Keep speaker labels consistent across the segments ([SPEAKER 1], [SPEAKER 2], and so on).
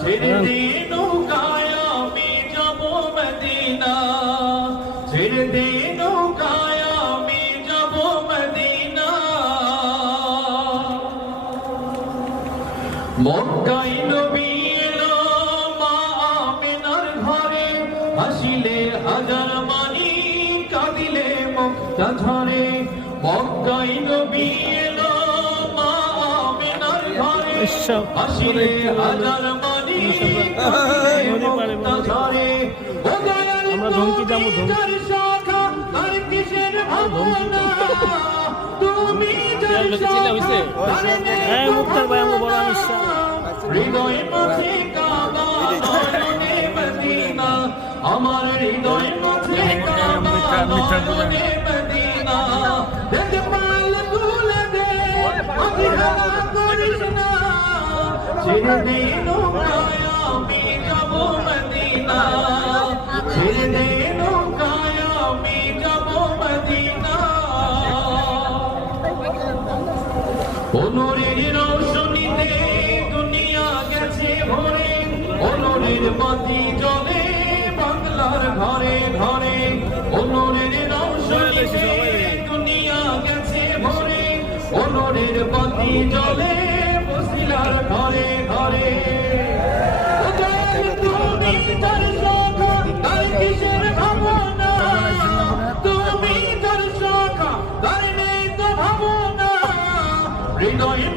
[SPEAKER 1] ছেড়ে দে নৌকায় আমি যাব মদিনা। ছেড়ে দে নৌকায় আমি যাব মদিনা। মক্কায় নবী এলো মা আমিনার ঘরে। হাসিলে হাজার মানি কাঁদিলে মুক্তা ঝরে। মক্কায় নবী এলো মা আমিনার ঘরে। হাসিলে হাজার
[SPEAKER 2] আমরা ধমকি যাব, ধমকি। হ্যাঁ, মুক্তার ভাই, আমার বড় আমির
[SPEAKER 1] হৃদয় মদিনা দে নৌকায় আমি যাব মদিনা দুনিয়া গেছে ভরে অনুরের মাটি জলে বাংলার ঘরে ঘরে অনুরের রৌশনীতে দুনিয়া গেছে ভরে অনুরের মাটি জলে বসিলার ঘরে ঘরে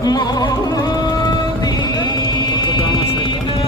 [SPEAKER 1] Oh, my God.